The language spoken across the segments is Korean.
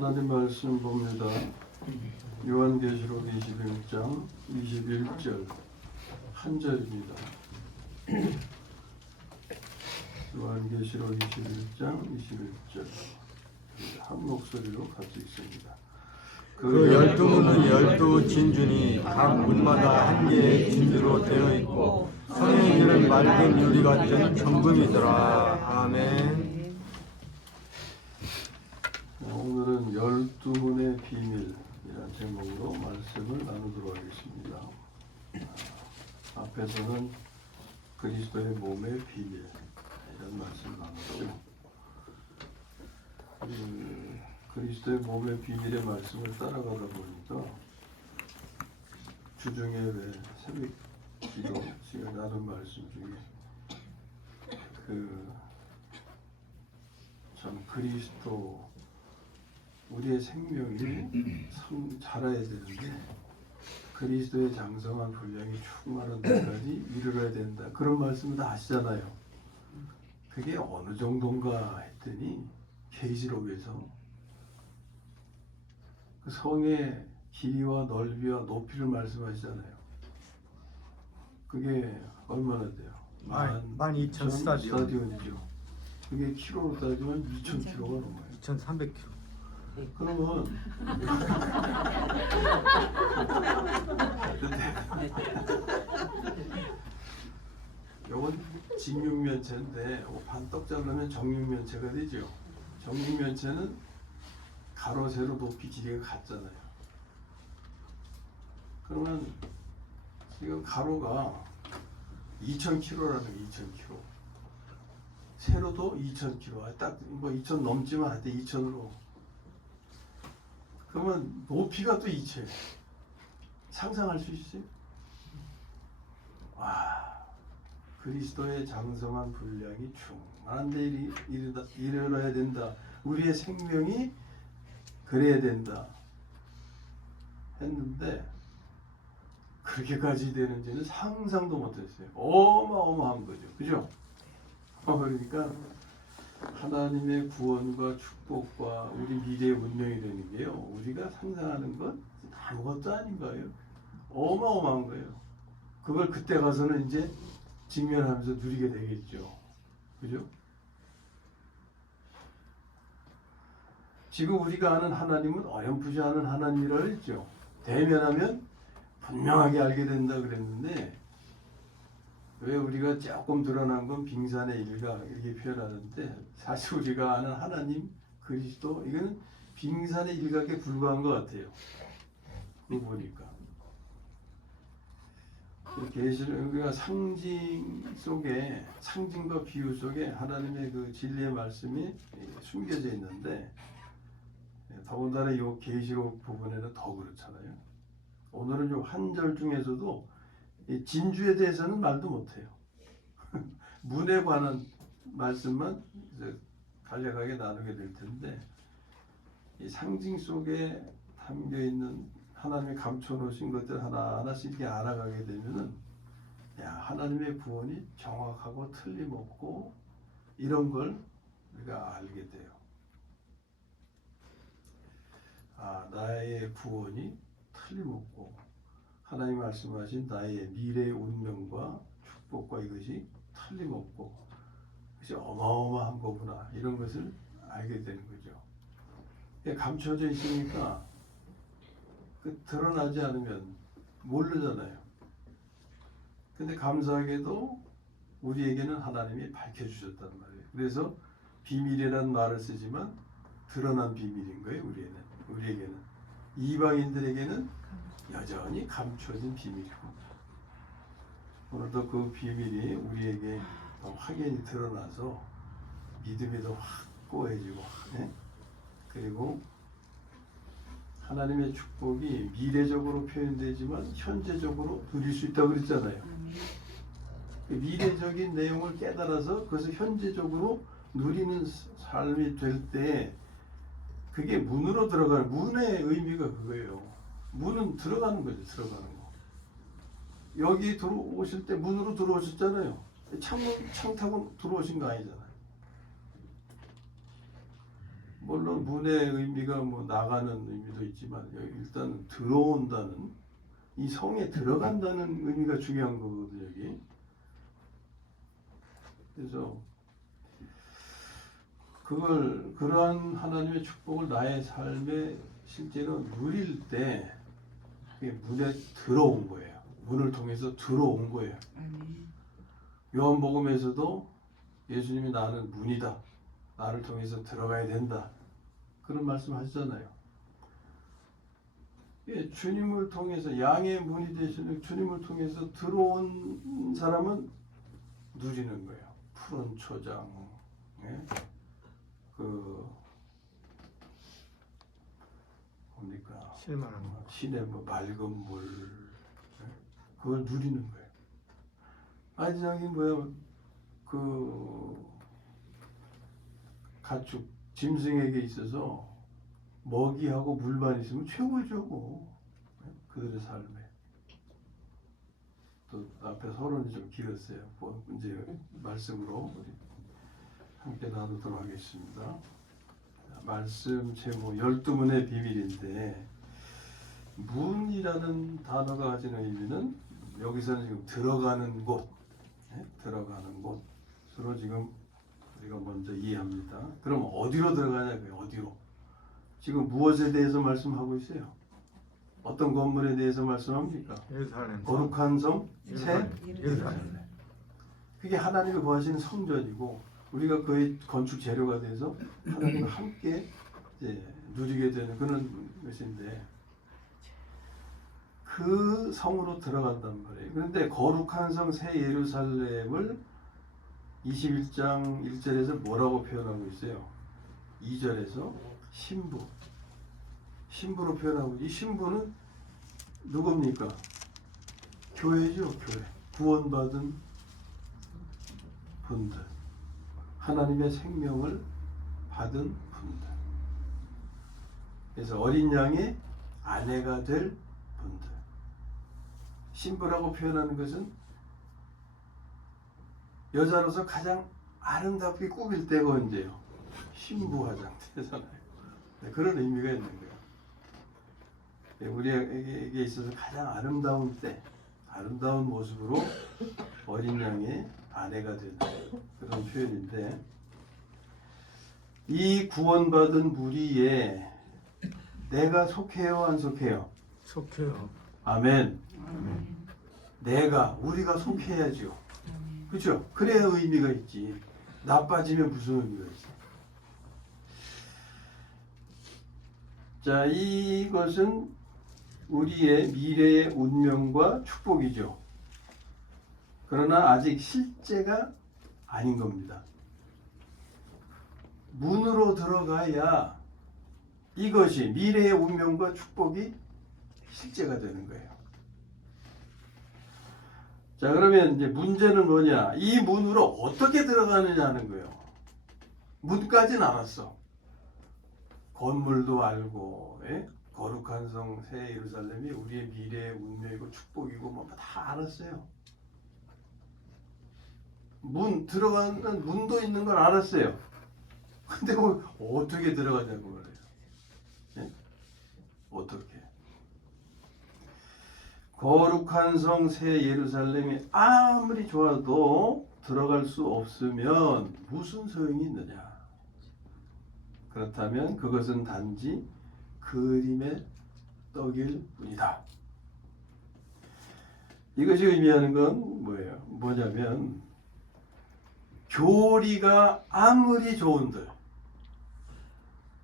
하나님 말씀 봅니다. 요한계시록 21장 21절 한 절입니다. 요한계시록 21장 21절 한 목소리로 같이 읽습니다. 그 12문은 12 진주니 각 문마다 한 개의 진주로 되어 있고 성령들은 맑은 유리 같은 정금이더라. 아멘. 오늘은 12문의 비밀이라는 제목으로 말씀을 나누도록 하겠습니다. 앞에서는 그리스도의 몸의 비밀 이런 말씀을 나눴죠. 그리스도의 몸의 비밀의 말씀을 따라가다 보니까 주중에 왜 새벽 기도 시간 나눈 말씀 중에 참 그리스도 우리의 생명이 참 자라야 되는데 그리스도의 장성한 분량이 충만한 데까지 이르러야 된다. 그런 말씀을 다 아시잖아요. 그게 어느 정도인가 했더니 계시록에서 그 성의 길이와 넓이와 높이를 말씀하시잖아요. 그게 얼마나 돼요? 12,000 스타디온이죠. 그게 키로로 따지면 2,000km가 넘어요. 2,300km. 그러면 요건 직육면체인데 반떡 자르면 정육면체가 되죠. 정육면체는 가로 세로 높이 길이가 같잖아요. 그러면 지금 가로가 2,000km라는 거 2,000km. 세로도 2,000km. 딱 뭐 2,000 넘지만 하여튼 2,000으로. 그러면 높이가 또 2,000. 상상할 수 있어요? 와, 그리스도의 장성한 분량이 충만한 데 이르러야 된다. 우리의 생명이 그래야 된다 했는데 그렇게까지 되는지는 상상도 못했어요. 어마어마한 거죠. 그죠? 그러니까 하나님의 구원과 축복과 우리 미래의 운명이 되는 게요. 우리가 상상하는 건 아무것도 아닌 거예요. 어마어마한 거예요. 그걸 그때 가서는 이제 직면하면서 누리게 되겠죠. 그죠? 지금 우리가 아는 하나님은 어렴풋이 아는 하나님이라고 했죠. 대면하면 분명하게 알게 된다 그랬는데 왜 우리가 조금 드러난 건 빙산의 일각 이렇게 표현하는데 사실 우리가 아는 하나님 그리스도 이거는 빙산의 일각에 불과한 것 같아요. 그거 보니까 계시록 우리가 상징 속에 상징과 비유 속에 하나님의 그 진리의 말씀이 숨겨져 있는데 더군다나 이 계시록 부분에는 더 그렇잖아요. 오늘은 요 한 절 중에서도 이 진주에 대해서는 말도 못해요. 문에 관한 말씀만 이제 간략하게 나누게 될 텐데 이 상징 속에 담겨 있는 하나님이 감춰놓으신 것들 하나하나씩 이렇게 알아가게 되면은 야, 하나님의 구원이 정확하고 틀림없고 이런 걸 우리가 알게 돼요. 아, 나의 구원이 틀림없고 하나님 말씀하신 나의 미래의 운명과 축복과 이것이 틀림없고 그것이 어마어마한 거구나 이런 것을 알게 되는 거죠. 감춰져 있으니까 드러나지 않으면 모르잖아요. 근데 감사하게도 우리에게는 하나님이 밝혀주셨단 말이에요. 그래서 비밀이라는 말을 쓰지만 드러난 비밀인 거예요. 우리에게는 이방인들에게는 여전히 감춰진 비밀이고 오늘도 그 비밀이 우리에게 더 확연히 드러나서 믿음이 더 확고해지고 그리고 하나님의 축복이 미래적으로 표현되지만 현재적으로 누릴 수 있다고 그랬잖아요. 미래적인 내용을 깨달아서 그것을 현재적으로 누리는 삶이 될 때 그게 문으로 들어가는 문의 의미가 그거예요. 문은 들어가는 거죠. 들어가는 거. 여기 들어오실 때 문으로 들어오셨잖아요. 창 타고 들어오신 거 아니잖아요. 물론 문의 의미가 뭐 나가는 의미도 있지만 여기 일단 들어온다는 이 성에 들어간다는 의미가 중요한 거거든요 여기. 그래서 그러한 하나님의 축복을 나의 삶에 실제로 누릴 때 그게 문에 들어온 거예요. 문을 통해서 들어온 거예요. 요한복음에서도 예수님이 나는 문이다. 나를 통해서 들어가야 된다. 그런 말씀 하시잖아요. 예, 주님을 통해서 양의 문이 되시는 주님을 통해서 들어온 사람은 누리는 거예요. 푸른 초장, 예? 뭡니까? 실만한 거. 신의 뭐 맑은 물, 예? 그걸 누리는 거예요. 아니 저기 뭐야 가축 짐승에게 있어서 먹이하고 물만 있으면 최고죠 뭐. 그들의 삶에. 또 앞에 서론이 좀 길었어요. 뭐 이제 말씀으로 우리 함께 나누도록 하겠습니다. 말씀 제목 12문의 비밀인데 문이라는 단어가 가진 의미는 여기서는 지금 들어가는 곳, 들어가는 곳으로 지금 우리가 먼저 이해합니다. 그럼 어디로 들어가냐고요? 어디로? 지금 무엇에 대해서 말씀하고 있어요? 어떤 건물에 대해서 말씀합니까? 예루살렘. 거룩한 성, 새 예루살렘. 그게 하나님이 거하시는 성전이고 우리가 그의 건축 재료가 돼서 하나님과 함께 이제 누리게 되는 그런 것인데 그 성으로 들어간단 말이에요. 그런데 거룩한 성 새 예루살렘을 21장 1절에서 뭐라고 표현하고 있어요? 2절에서 신부로 표현하고 이 신부는 누굽니까? 교회죠. 교회. 구원받은 분들. 하나님의 생명을 받은 분들. 그래서 어린 양의 아내가 될 분들. 신부라고 표현하는 것은 여자로서 가장 아름답게 꾸밀 때가 언제요? 신부 화장 때잖아요. 네, 그런 의미가 있는 거예요. 네, 우리에게 있어서 가장 아름다운 때, 아름다운 모습으로 어린 양의 아내가 되는 그런 표현인데 이 구원받은 무리에 내가 속해요, 안 속해요? 속해요. 아멘. 우리가 속해야죠. 그렇죠? 그래야 의미가 있지. 나빠지면 무슨 의미가 있어? 자, 이것은 우리의 미래의 운명과 축복이죠. 그러나 아직 실제가 아닌 겁니다. 문으로 들어가야 이것이 미래의 운명과 축복이 실제가 되는 거예요. 자, 그러면 이제 문제는 뭐냐? 이 문으로 어떻게 들어가느냐 하는 거예요. 문까지는 알았어. 건물도 알고, 예? 거룩한 성 새 예루살렘이 우리의 미래의 운명이고 축복이고 뭐 다 알았어요. 들어가는 문도 있는 걸 알았어요. 근데 어떻게 들어가냐고 말해요. 예? 어떻게? 거룩한 성 새 예루살렘이 아무리 좋아도 들어갈 수 없으면 무슨 소용이 있느냐? 그렇다면 그것은 단지 그림의 떡일 뿐이다. 이것이 의미하는 건 뭐예요? 뭐냐면 교리가 아무리 좋은들,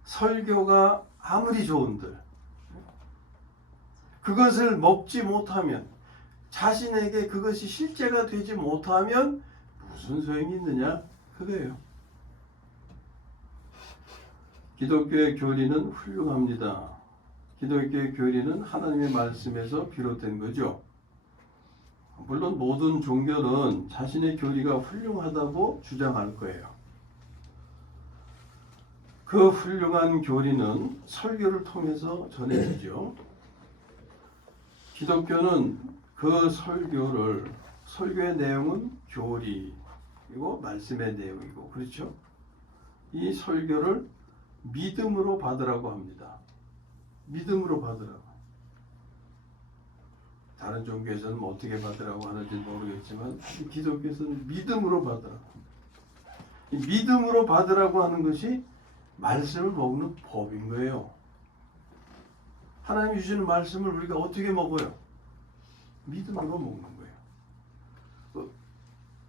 설교가 아무리 좋은들 그것을 먹지 못하면 자신에게 그것이 실제가 되지 못하면 무슨 소용이 있느냐? 그거예요. 기독교의 교리는 훌륭합니다. 기독교의 교리는 하나님의 말씀에서 비롯된 거죠. 물론 모든 종교는 자신의 교리가 훌륭하다고 주장할 거예요. 그 훌륭한 교리는 설교를 통해서 전해지죠. 기독교는 그 설교의 내용은 교리이고 말씀의 내용이고 그렇죠. 이 설교를 믿음으로 받으라고 합니다. 믿음으로 받으라고. 다른 종교에서는 뭐 어떻게 받으라고 하는지 모르겠지만 기독교에서는 믿음으로 받으라고. 이 믿음으로 받으라고 하는 것이 말씀을 먹는 법인 거예요. 하나님이 주시는 말씀을 우리가 어떻게 먹어요? 믿음으로 먹는 거예요.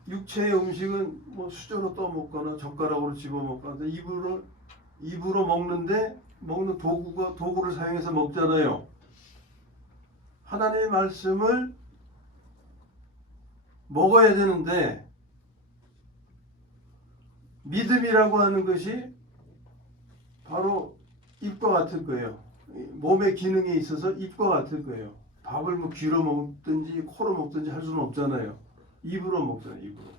육체의 음식은 뭐 수저로 떠먹거나 젓가락으로 집어먹거나 입으로 먹는데 먹는 도구를 사용해서 먹잖아요. 하나님의 말씀을 먹어야 되는데 믿음이라고 하는 것이 바로 입과 같을 거예요. 몸의 기능에 있어서 입과 같을 거예요. 밥을 뭐 귀로 먹든지 코로 먹든지 할 수는 없잖아요. 입으로 먹잖아요. 입으로.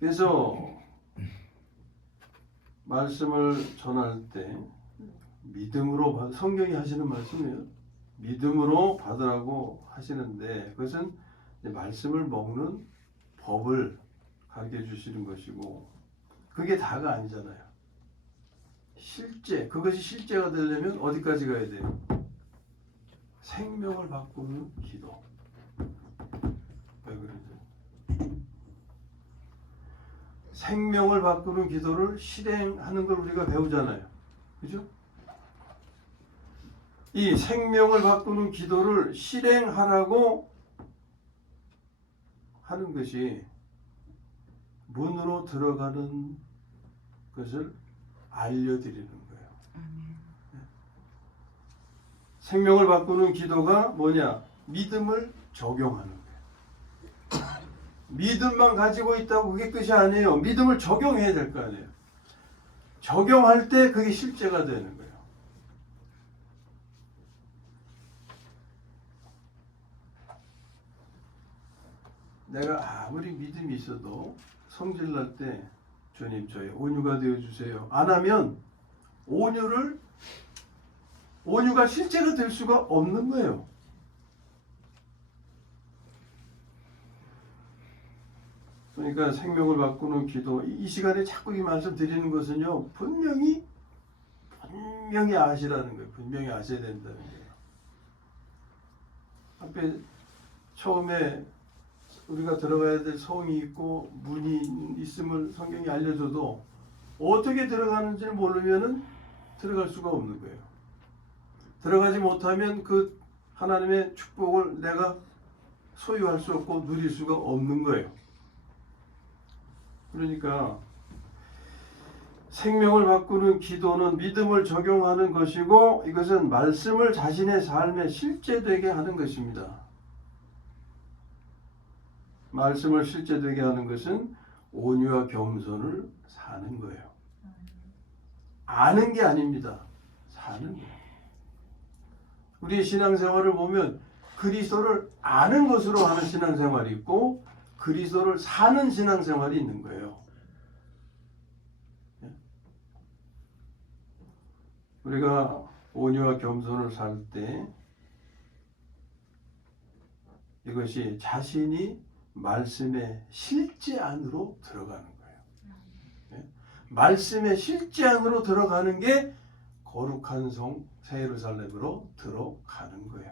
그래서 말씀을 전할 때 믿음으로 성경이 하시는 말씀이에요. 믿음으로 받으라고 하시는데 그것은 말씀을 먹는 법을 가르쳐 주시는 것이고 그게 다가 아니잖아요. 실제 그것이 실제가 되려면 어디까지 가야 돼요? 생명을 바꾸는 기도. 왜 그러죠? 생명을 바꾸는 기도를 실행하는 걸 우리가 배우잖아요. 그죠? 이 생명을 바꾸는 기도를 실행하라고 하는 것이 문으로 들어가는 것을 알려드리는 거예요. 생명을 바꾸는 기도가 뭐냐? 믿음을 적용하는 거예요. 믿음만 가지고 있다고 그게 끝이 아니에요. 믿음을 적용해야 될 거 아니에요. 적용할 때 그게 실제가 되는 거예요. 내가 아무리 믿음이 있어도 성질날 때 주님 저희 온유가 되어주세요. 안 하면 온유가 실제가 될 수가 없는 거예요. 그러니까 생명을 바꾸는 기도 이 시간에 자꾸 이 말씀 드리는 것은요 분명히 아시라는 거예요. 분명히 아셔야 된다는 거예요. 앞에 처음에 우리가 들어가야 될 성이 있고 문이 있음을 성경이 알려줘도 어떻게 들어가는지를 모르면은 들어갈 수가 없는 거예요. 들어가지 못하면 그 하나님의 축복을 내가 소유할 수 없고 누릴 수가 없는 거예요. 그러니까 생명을 바꾸는 기도는 믿음을 적용하는 것이고 이것은 말씀을 자신의 삶에 실제되게 하는 것입니다. 말씀을 실제되게 하는 것은 온유와 겸손을 사는 거예요. 아는 게 아닙니다. 사는 거예요. 우리의 신앙생활을 보면 그리스도를 아는 것으로 하는 신앙생활이 있고 그리스도를 사는 신앙생활이 있는 거예요. 우리가 온유와 겸손을 살 때 이것이 자신이 말씀의 실제 안으로 들어가는 거예요. 말씀의 실제 안으로 들어가는 게 거룩한 성 새 예루살렘으로 들어가는 거예요.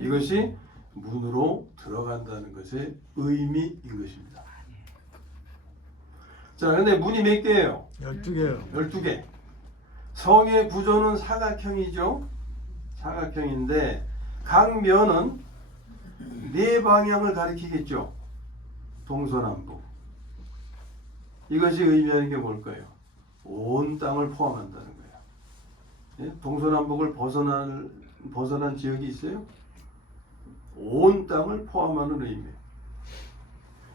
이것이 문으로 들어간다는 것의 의미인 것입니다. 자, 근데 문이 몇 개예요? 12개요. 12개. 성의 구조는 사각형이죠. 사각형인데 각 면은 네 방향을 가리키겠죠. 동서남북. 이것이 의미하는 게 뭘까요? 온 땅을 포함한다는 거예요. 예? 동서남북을 벗어난 지역이 있어요? 온 땅을 포함하는 의미예요.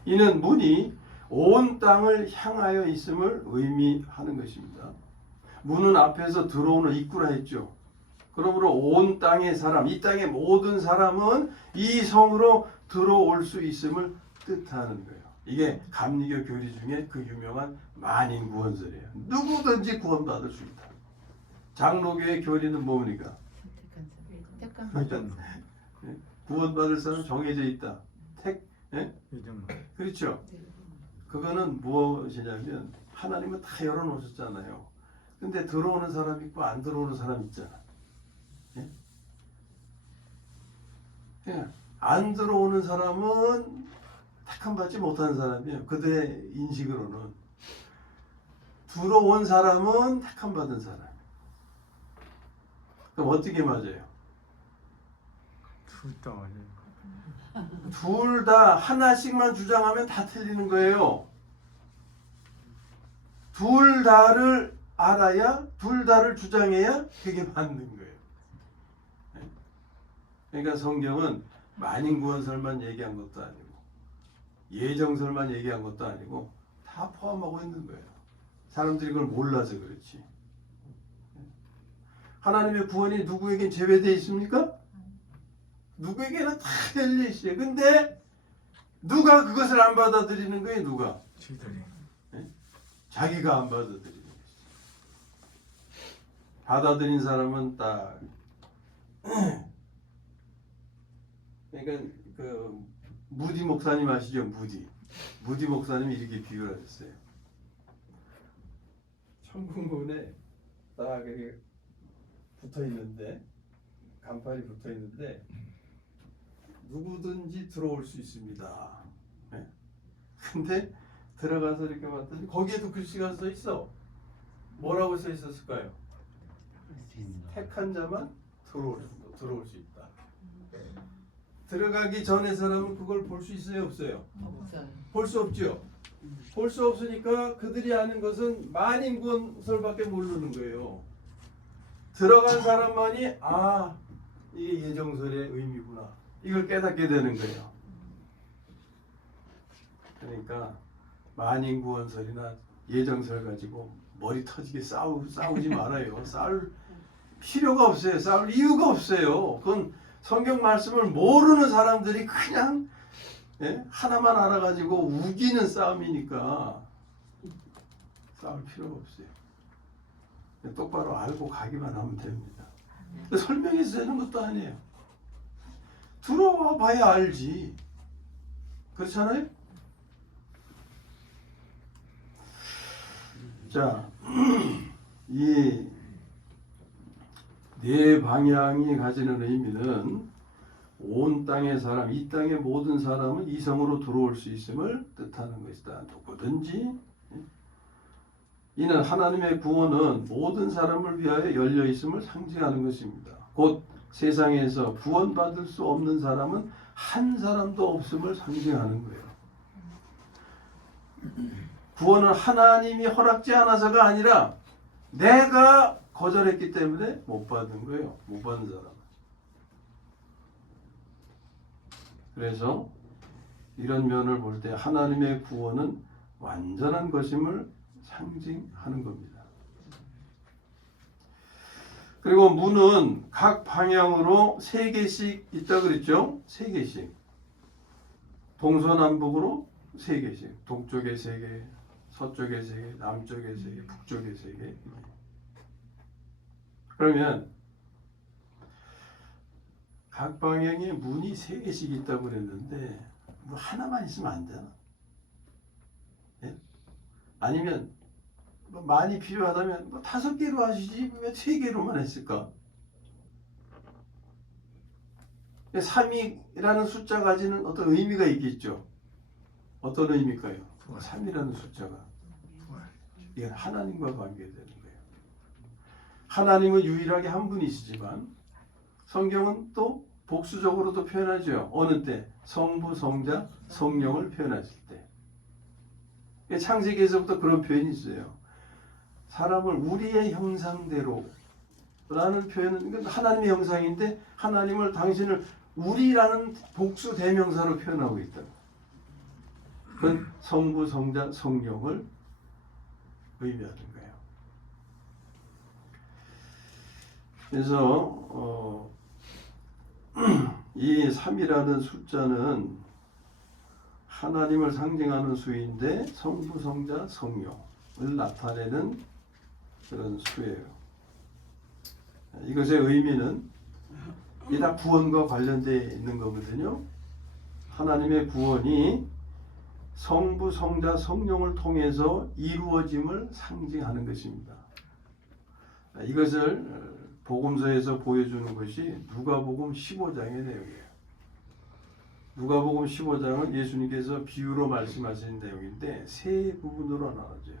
이는 문이 온 땅을 향하여 있음을 의미하는 것입니다. 문은 앞에서 들어오는 입구라 했죠. 그러므로 온 땅의 사람, 이 땅의 모든 사람은 이 성으로 들어올 수 있음을 뜻하는 거예요. 이게 감리교 교리 중에 그 유명한 만인구원설이에요. 누구든지 구원받을 수 있다. 장로교의 교리는 뭡니까? 구원받을 사람 정해져 있다. 그렇죠. 그거는 무엇이냐면 하나님은 다 열어놓으셨잖아요. 근데 들어오는 사람 있고 안 들어오는 사람 있잖아. 예? 예. 안 들어오는 사람은 택함 받지 못한 사람이에요. 그들의 인식으로는. 들어온 사람은 택함 받은 사람. 그럼 어떻게 맞아요? 둘 다 맞아요. 둘 다 하나씩만 주장하면 다 틀리는 거예요. 둘 다를 알아야, 둘 다를 주장해야 그게 맞는 거예요. 그러니까 성경은 만인구원설만 얘기한 것도 아니고 예정설만 얘기한 것도 아니고 다 포함하고 있는 거예요. 사람들이 그걸 몰라서 그렇지. 하나님의 구원이 누구에겐 제외되어 있습니까? 누구에게나 다 열려 있어요. 근데 누가 그것을 안 받아들이는 거예요? 누가? 저희들이. 자기가 안 받아들이는 거예요. 받아들인 사람은 딱 그러니까 그 무디 목사님 아시죠? 무디 목사님이 이렇게 비유를 했어요. 천국문에 딱 이렇게 붙어 있는데 간판이 붙어 있는데 누구든지 들어올 수 있습니다. 네? 근데 들어가서 이렇게 봤더니 거기에도 글씨가 써 있어. 뭐라고 써 있었을까요? 택한 자만 들어올 수 있다. 들어가기 전에 사람은 그걸 볼 수 있어요, 없어요? 볼 수 없죠. 볼 수 없으니까 그들이 아는 것은 만인구원설밖에 모르는 거예요. 들어간 사람만이 아, 이게 예정설의 의미구나. 이걸 깨닫게 되는 거예요. 그러니까 만인구원설이나 예정설 가지고 머리 터지게 싸우지 말아요. 싸울 필요가 없어요. 싸울 이유가 없어요. 그건 성경 말씀을 모르는 사람들이 그냥 하나만 알아가지고 우기는 싸움이니까 싸울 필요가 없어요. 똑바로 알고 가기만 하면 됩니다. 설명해서 되는 것도 아니에요. 들어와 봐야 알지. 그렇잖아요? 자, 이 네 방향이 가지는 의미는 온 땅의 사람, 이 땅의 모든 사람은 이성으로 들어올 수 있음을 뜻하는 것이다. 누구든지. 이는 하나님의 구원은 모든 사람을 위하여 열려 있음을 상징하는 것입니다. 곧 세상에서 구원받을 수 없는 사람은 한 사람도 없음을 상징하는 거예요. 구원은 하나님이 허락지 않아서가 아니라 내가 거절했기 때문에 못 받은 거예요. 못 받은 사람. 그래서 이런 면을 볼 때 하나님의 구원은 완전한 것임을 상징하는 겁니다. 그리고 문은 각 방향으로 3개씩 있다 그랬죠? 3개씩. 동서남북으로 3개씩. 동쪽에 3개, 서쪽에 3개, 남쪽에 3개, 북쪽에 3개. 그러면 각 방향에 문이 3개씩 있다고 그랬는데 뭐 하나만 있으면 안 되나? 예? 아니면 뭐 많이 필요하다면 뭐 5개로 하시지 왜 3개로만 했을까? 3이라는 숫자 가지는 어떤 의미가 있겠죠. 어떤 의미일까요? 3이라는 숫자가 이건 하나님과 관계되는 거예요. 하나님은 유일하게 한 분이시지만 성경은 또 복수적으로도 표현하죠. 어느 때? 성부, 성자, 성령을 표현하실 때. 창세기에서부터 그런 표현이 있어요. 사람을 우리의 형상대로 라는 표현은 하나님의 형상인데 하나님을 당신을 우리라는 복수 대명사로 표현하고 있다. 그건 성부, 성자, 성령을 의미하는 거예요. 그래서 이 3이라는 숫자는 하나님을 상징하는 수인데 성부, 성자, 성령을 나타내는 그런 수예요. 이것의 의미는 이게 다 구원과 관련되어 있는 거거든요. 하나님의 구원이 성부, 성자, 성령을 통해서 이루어짐을 상징하는 것입니다. 이것을 복음서에서 보여주는 것이 누가복음 15장의 내용이에요. 누가복음 15장은 예수님께서 비유로 말씀하신 내용인데 세 부분으로 나눠져요.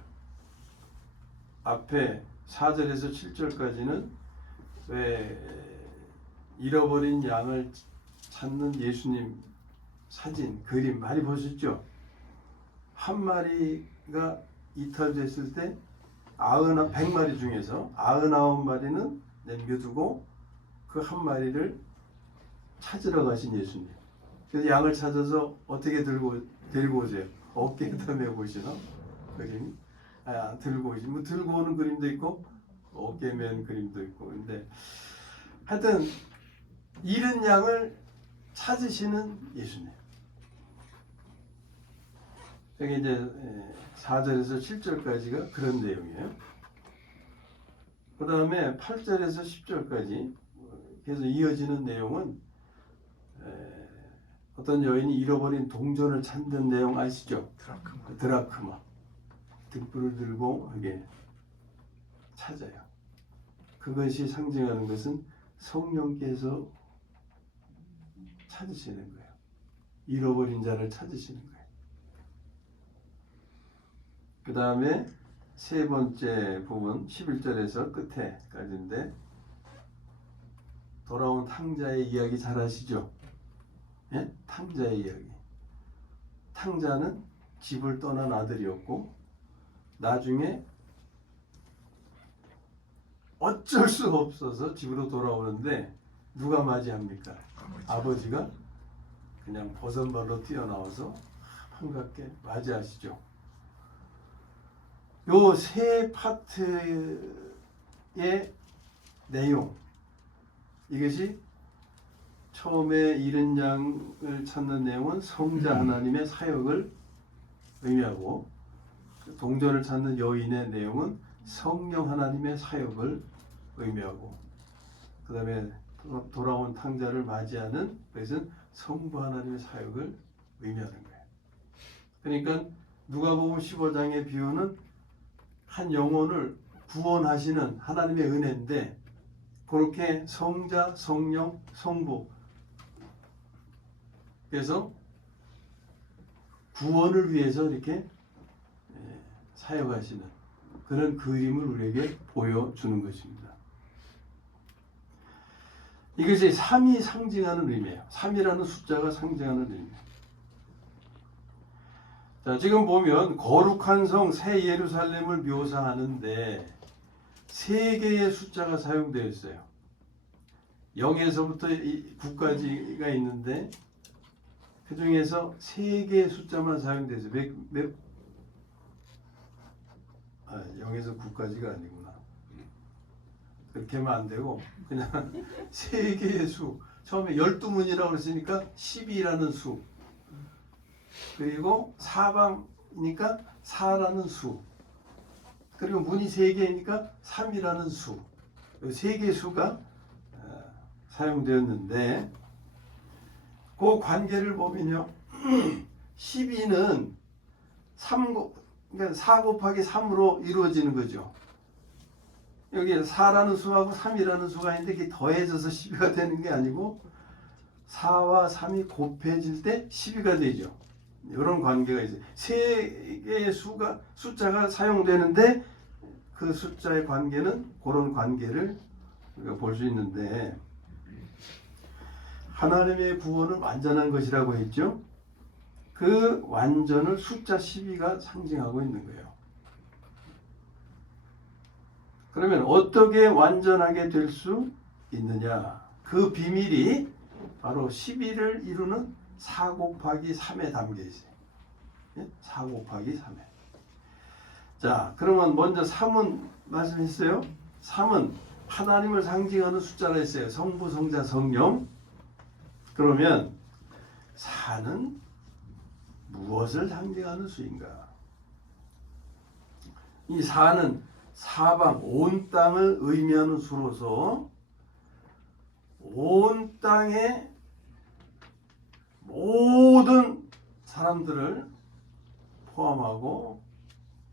앞에 4절에서 7절까지는 왜 잃어버린 양을 찾는 예수님 사진, 그림 많이 보셨죠? 한 마리가 이탈됐을 때 100마리 중에서 99마리는 남겨두고 그 한 마리를 찾으러 가신 예수님. 그래서 양을 찾아서 어떻게 데리고 오세요? 어깨에다 메고 오시나? 그림? 들고 오시. 뭐 들고 오는 그림도 있고 어깨에 맨 그림도 있고. 근데 하여튼 잃은 양을 찾으시는 예수님. 여기 이제 4절에서 7절까지가 그런 내용이에요. 그 다음에 8절에서 10절까지 계속 이어지는 내용은 어떤 여인이 잃어버린 동전을 찾는 내용 아시죠? 드라크마. 등불을 들고 이게 찾아요. 그것이 상징하는 것은 성령께서 찾으시는 거예요. 잃어버린 자를 찾으시는 거예요. 그 다음에 세 번째 부분 11절에서 끝에까지인데 돌아온 탕자의 이야기 잘 아시죠? 예? 탕자의 이야기. 탕자는 집을 떠난 아들이었고 나중에 어쩔 수 없어서 집으로 돌아오는데 누가 맞이합니까? 아버지가 그냥 버선발로 뛰어나와서 반갑게 맞이하시죠. 요 세 파트의 내용, 이것이 처음에 잃은 양을 찾는 내용은 성자 하나님의 사역을 의미하고 동전을 찾는 여인의 내용은 성령 하나님의 사역을 의미하고 그 다음에 돌아온 탕자를 맞이하는 것은 성부 하나님의 사역을 의미하는 거예요. 그러니까 누가복음 15장의 비유는 한 영혼을 구원하시는 하나님의 은혜인데 그렇게 성자, 성령, 성부 그래서 구원을 위해서 이렇게 사역하시는 그런 그림을 우리에게 보여주는 것입니다. 이것이 3이 상징하는 의미예요. 3이라는 숫자가 상징하는 의미예요. 자, 지금 보면 거룩한 성 새 예루살렘을 묘사하는데 세 개의 숫자가 사용되어 있어요. 0에서부터 9까지가 있는데 그 중에서 세 개의 숫자만 사용되어 있어요. 0에서 9까지가 아니구나. 그렇게 하면 안 되고 그냥 세 개의 수. 처음에 12문이라고 그랬으니까 12라는 수. 그리고 사방이니까 4라는 수. 그리고 문이 3개이니까 3이라는 수. 세 개의 수가 사용되었는데 그 관계를 보면요. 12는 그러니까 4 곱하기 3으로 이루어지는 거죠. 여기 4라는 수하고 3이라는 수가 있는데 그게 더해져서 12가 되는 게 아니고 4와 3이 곱해질 때 12가 되죠. 이런 관계가 있어요. 세 개의 숫자가 사용되는데 그 숫자의 관계는 그런 관계를 우리가 볼 수 있는데 하나님의 구원은 완전한 것이라고 했죠. 그 완전을 숫자 12가 상징하고 있는 거예요. 그러면 어떻게 완전하게 될 수 있느냐? 그 비밀이 바로 12를 이루는 4 곱하기 3에 담겨 있어요. 4 곱하기 3에. 자, 그러면 먼저 3은 말씀했어요. 3은 하나님을 상징하는 숫자라 했어요. 성부, 성자, 성령. 그러면 4는 무엇을 상징하는 수인가? 이 4는 사방, 온 땅을 의미하는 수로서 온 땅의 모든 사람들을 포함하고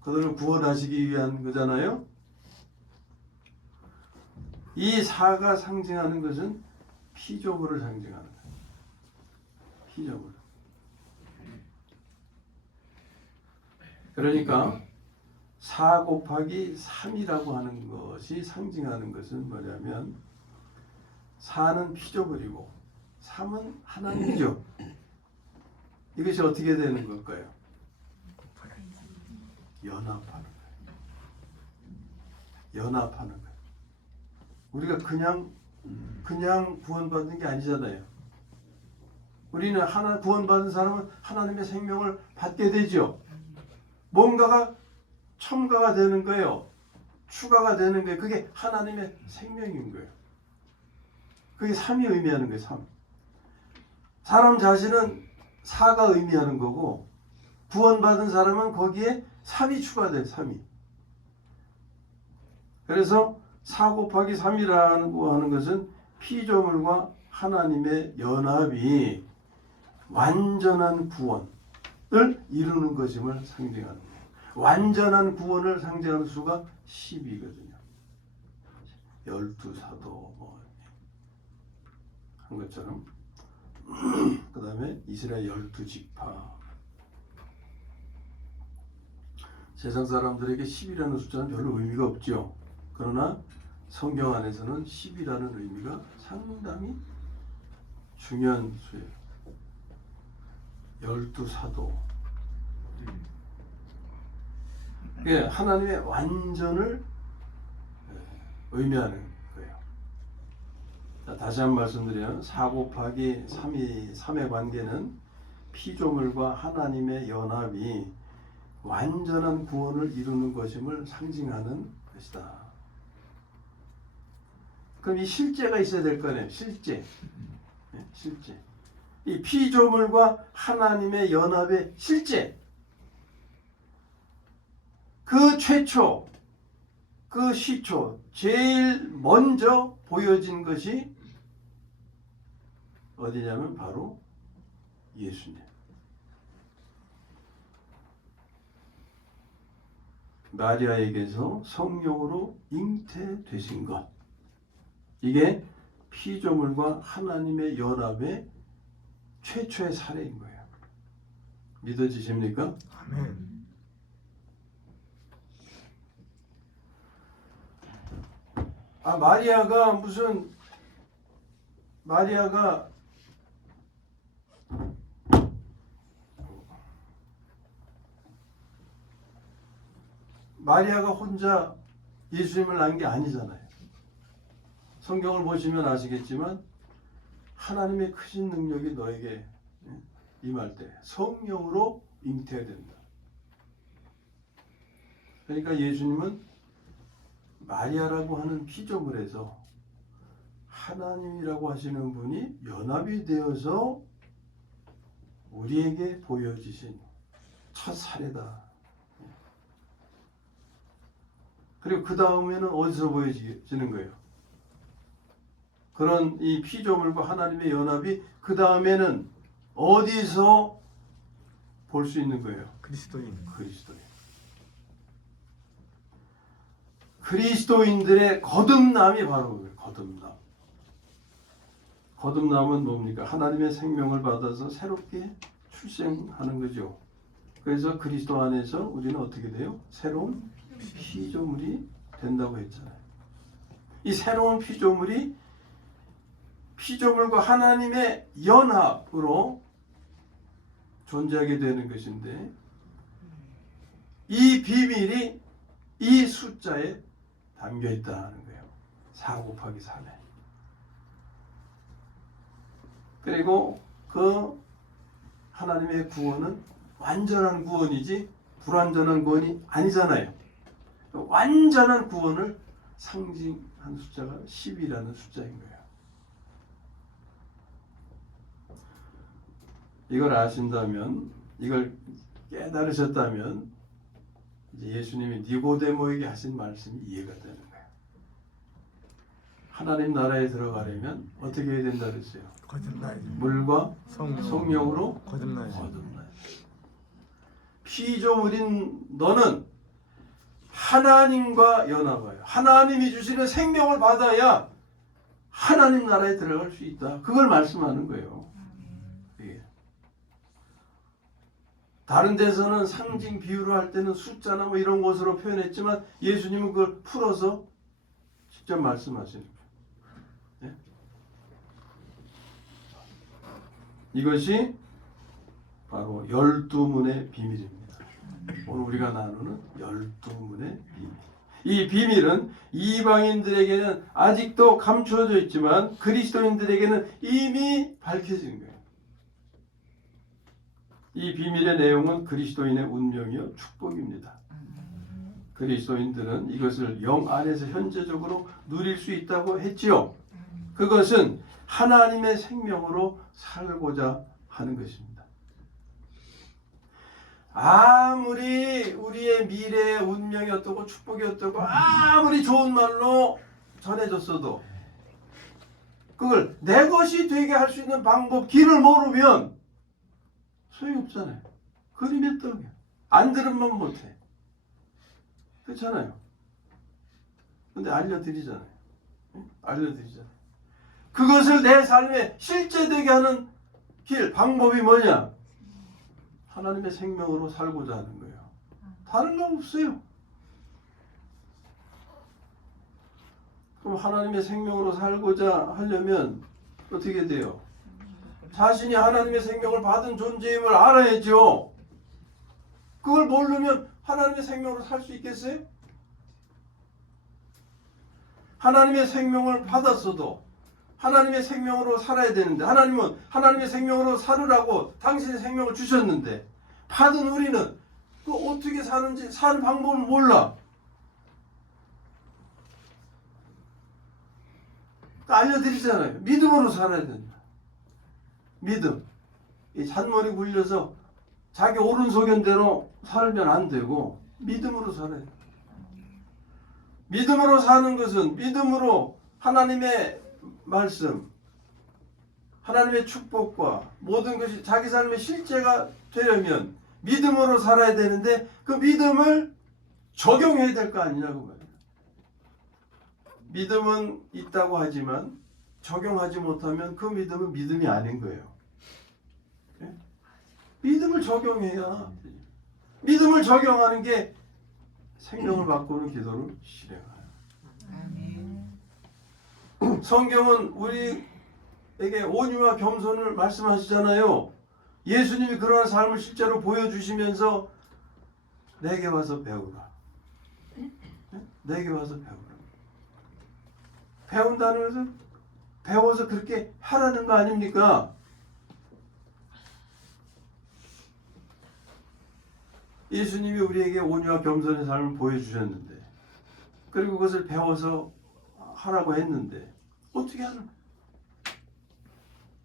그들을 구원하시기 위한 거잖아요. 이 4가 상징하는 것은 피조물을 상징하는 거예요. 피조물. 그러니까 4 곱하기 3이라고 하는 것이 상징하는 것은 뭐냐면 4는 피조물이고 3은 하나님이죠. 이것이 어떻게 되는 걸까요? 연합하는 거예요. 연합하는 거예요. 우리가 그냥 구원받는 게 아니잖아요. 우리는 구원받은 사람은 하나님의 생명을 받게 되죠. 뭔가가 첨가가 되는 거예요. 추가가 되는 거예요. 그게 하나님의 생명인 거예요. 그게 3이 의미하는 거예요. 3. 사람 자신은 4가 의미하는 거고 구원받은 사람은 거기에 3이 추가돼요. 3이. 그래서 4 곱하기 3이라고 하는 것은 피조물과 하나님의 연합이 완전한 구원을 이루는 것임을 상징하는 거예요. 완전한 구원을 상징하는 수가 10이거든요. 12사도 한 것처럼 그 다음에 이스라엘 12지파. 세상 사람들에게 10이라는 숫자는 별로 의미가 없죠. 그러나 성경 안에서는 10이라는 의미가 상당히 중요한 수예요. 12사도. 그게 하나님의 완전을 의미하는 거예요. 자, 다시 한번 말씀드려요. 4 곱하기 3의 관계는 피조물과 하나님의 연합이 완전한 구원을 이루는 것임을 상징하는 것이다. 그럼 이 실제가 있어야 될 거네요. 실제. 실제. 이 피조물과 하나님의 연합의 실제. 그 최초, 그 시초, 제일 먼저 보여진 것이 어디냐면 바로 예수님. 마리아에게서 성령으로 잉태되신 것. 이게 피조물과 하나님의 연합의 최초의 사례인 거예요. 믿어지십니까? 아멘. 마리아가 혼자 예수님을 낳은 게 아니잖아요. 성경을 보시면 아시겠지만 하나님의 크신 능력이 너에게 임할 때 성령으로 잉태된다. 그러니까 예수님은 마리아라고 하는 피조물에서 하나님이라고 하시는 분이 연합이 되어서 우리에게 보여지신 첫 사례다. 그리고 그 다음에는 어디서 보여지는 거예요? 그런 이 피조물과 하나님의 연합이 그 다음에는 어디서 볼 수 있는 거예요? 그리스도인. 그리스도인들의 거듭남이 바로 그거예요. 거듭남. 거듭남은 뭡니까? 하나님의 생명을 받아서 새롭게 출생하는 거죠. 그래서 그리스도 안에서 우리는 어떻게 돼요? 새로운 피조물이 된다고 했잖아요. 이 새로운 피조물이 피조물과 하나님의 연합으로 존재하게 되는 것인데 이 비밀이 이 숫자에 담겨 있다는 거예요. 4 곱하기 3에. 그리고 그 하나님의 구원은 완전한 구원이지 불완전한 구원이 아니잖아요. 완전한 구원을 상징한 숫자가 10이라는 숫자인 거예요. 이걸 아신다면, 이걸 깨달으셨다면 이제 예수님이 니고데모에게 하신 말씀이 이해가 되는 거예요. 하나님 나라에 들어가려면 어떻게 해야 된다 그랬어요? 거듭나야지. 물과 성령으로 성령으로 거듭나야지. 거듭나야. 피조물인 너는 하나님과 연합하여 하나님이 주시는 생명을 받아야 하나님 나라에 들어갈 수 있다. 그걸 말씀하는 거예요. 예. 다른 데서는 상징 비유로 할 때는 숫자나 뭐 이런 것으로 표현했지만 예수님은 그걸 풀어서 직접 말씀하시는 거예요. 예? 이것이 바로 12문의 비밀입니다. 오늘 우리가 나누는 12문의 비밀. 이 비밀은 이방인들에게는 아직도 감추어져 있지만 그리스도인들에게는 이미 밝혀진 거예요. 이 비밀의 내용은 그리스도인의 운명이요 축복입니다. 그리스도인들은 이것을 영 안에서 현재적으로 누릴 수 있다고 했지요. 그것은 하나님의 생명으로 살고자 하는 것입니다. 아무리 우리의 미래의 운명이 어떻고 축복이 어떻고 아무리 좋은 말로 전해졌어도 그걸 내 것이 되게 할 수 있는 방법, 길을 모르면 소용없잖아요. 그림의 떡이야. 안 들으면 못해. 그렇잖아요. 근데 알려드리잖아요. 알려드리잖아요. 그것을 내 삶에 실제되게 하는 길, 방법이 뭐냐? 하나님의 생명으로 살고자 하는 거예요. 다른 거 없어요. 그럼 하나님의 생명으로 살고자 하려면 어떻게 돼요? 자신이 하나님의 생명을 받은 존재임을 알아야죠. 그걸 모르면 하나님의 생명으로 살 수 있겠어요? 하나님의 생명을 받았어도 하나님의 생명으로 살아야 되는데 하나님은 하나님의 생명으로 살으라고 당신의 생명을 주셨는데 받은 우리는 그 어떻게 사는지 사는 방법을 몰라. 알려드리잖아요. 믿음으로 살아야 된다. 믿음. 이 잔머리 굴려서 자기 옳은 소견대로 살면 안 되고 믿음으로 살아야 돼. 믿음으로 사는 것은 믿음으로 하나님의 말씀, 하나님의 축복과 모든 것이 자기 삶의 실제가 되려면 믿음으로 살아야 되는데 그 믿음을 적용해야 될 거 아니냐고 말이에요. 믿음은 있다고 하지만 적용하지 못하면 그 믿음은 믿음이 아닌 거예요. 네? 믿음을 적용해야 믿음을 적용하는 게 생명을 바꾸는 기도를 실행하는. 성경은 우리에게 온유와 겸손을 말씀하시잖아요. 예수님이 그러한 삶을 실제로 보여주시면서 내게 와서 배우라. 내게 와서 배우라. 배운다는 것은 배워서 그렇게 하라는 거 아닙니까? 예수님이 우리에게 온유와 겸손의 삶을 보여주셨는데 그리고 그것을 배워서 하라고 했는데 어떻게 하는 거예요?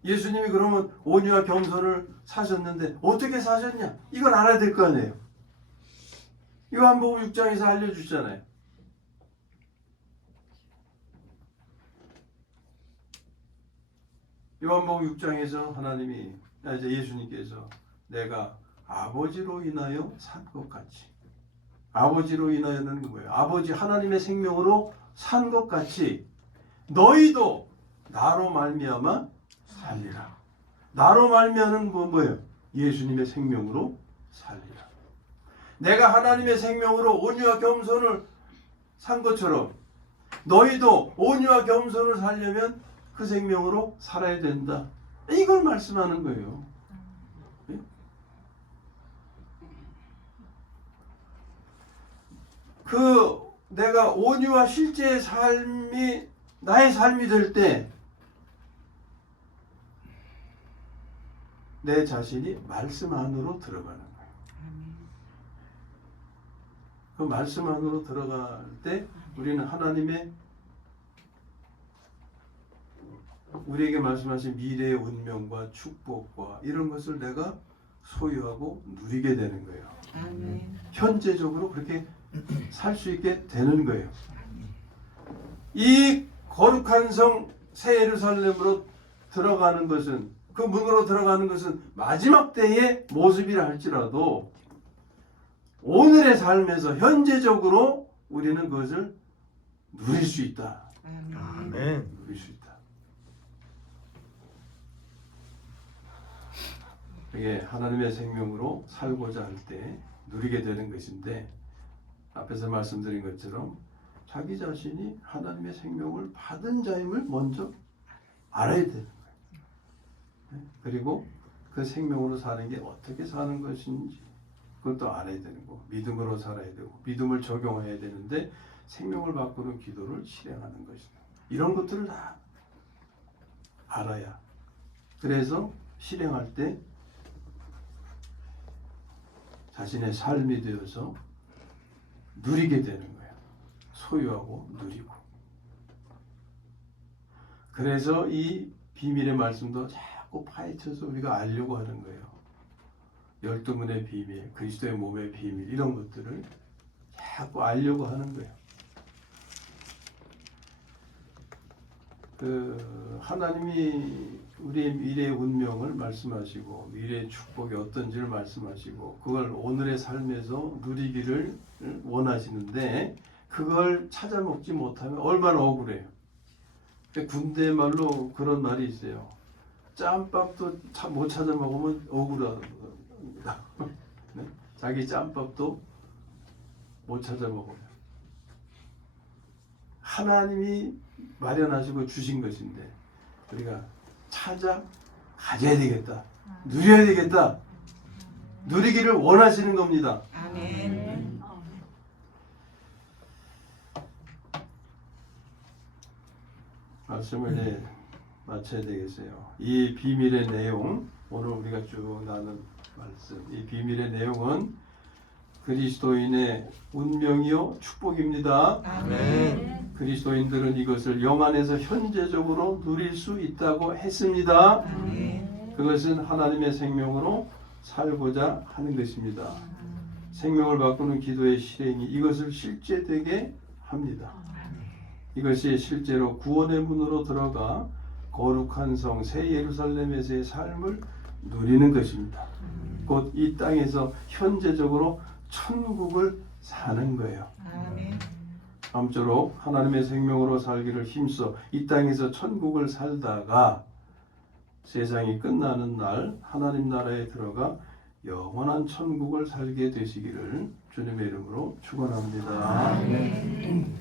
예수님이 그러면 온유와 겸손을 사셨는데 어떻게 사셨냐? 이걸 알아야 될 거 아니에요. 요한복음 6장에서 알려주잖아요. 요한복음 6장에서 하나님이 이제 예수님께서 내가 아버지로 인하여 산 것 같이 아버지로 인하여는 뭐예요? 아버지 하나님의 생명으로 산 것 같이 너희도 나로 말미암아 살리라. 나로 말미암는 건 뭐예요? 예수님의 생명으로 살리라. 내가 하나님의 생명으로 온유와 겸손을 산 것처럼 너희도 온유와 겸손을 살려면 그 생명으로 살아야 된다. 이걸 말씀하는 거예요. 그 내가 온유와 실제의 삶이 나의 삶이 될 때 내 자신이 말씀 안으로 들어가는 거예요. 그 말씀 안으로 들어갈 때 우리는 하나님의 우리에게 말씀하신 미래의 운명과 축복과 이런 것을 내가 소유하고 누리게 되는 거예요. 현재적으로 그렇게 살 수 있게 되는 거예요. 이 거룩한 성 새 예루살렘으로 들어가는 것은 그 문으로 들어가는 것은 마지막 때의 모습이라 할지라도 오늘의 삶에서 현재적으로 우리는 그것을 누릴 수 있다. 아멘. 누릴 수 있다. 이게 하나님의 생명으로 살고자 할 때 누리게 되는 것인데, 앞에서 말씀드린 것처럼 자기 자신이 하나님의 생명을 받은 자임을 먼저 알아야 되는 거예요. 그리고 그 생명으로 사는 게 어떻게 사는 것인지 그것도 알아야 되는 거. 믿음으로 살아야 되고 믿음을 적용해야 되는데 생명을 바꾸는 기도를 실행하는 것이다. 이런 것들을 다 알아야, 그래서 실행할 때 자신의 삶이 되어서 누리게 되는 거예요. 소유하고 누리고. 그래서 이 비밀의 말씀도 자꾸 파헤쳐서 우리가 알려고 하는 거예요. 12문의 비밀, 그리스도의 몸의 비밀, 이런 것들을 자꾸 알려고 하는 거예요. 하나님이 우리의 미래의 운명을 말씀하시고 미래의 축복이 어떤지를 말씀하시고 그걸 오늘의 삶에서 누리기를 원하시는데 그걸 찾아 먹지 못하면 얼마나 억울해요. 군대 말로 그런 말이 있어요. 짬밥도 못 찾아 먹으면 억울하다. 네? 자기 짬밥도 못 찾아 먹어요. 하나님이 마련하시고 주신 것인데 우리가 찾아 가져야 되겠다. 누려야 되겠다. 누리기를 원하시는 겁니다. 아멘. 말씀을 이제 마쳐야 되겠어요. 이 비밀의 내용, 오늘 우리가 쭉 나눈 말씀, 이 비밀의 내용은 그리스도인의 운명이요 축복입니다. 아멘. 그리스도인들은 이것을 영 안에서 현재적으로 누릴 수 있다고 했습니다. 아멘. 그것은 하나님의 생명으로 살고자 하는 것입니다. 생명을 바꾸는 기도의 실행이 이것을 실제되게 합니다. 이것이 실제로 구원의 문으로 들어가 거룩한 성 새 예루살렘에서의 삶을 누리는 것입니다. 곧 이 땅에서 현재적으로 천국을 사는 거예요. 아멘. 아무쪼록 하나님의 생명으로 살기를 힘써 이 땅에서 천국을 살다가 세상이 끝나는 날 하나님 나라에 들어가 영원한 천국을 살게 되시기를 주님의 이름으로 축원합니다. 아멘.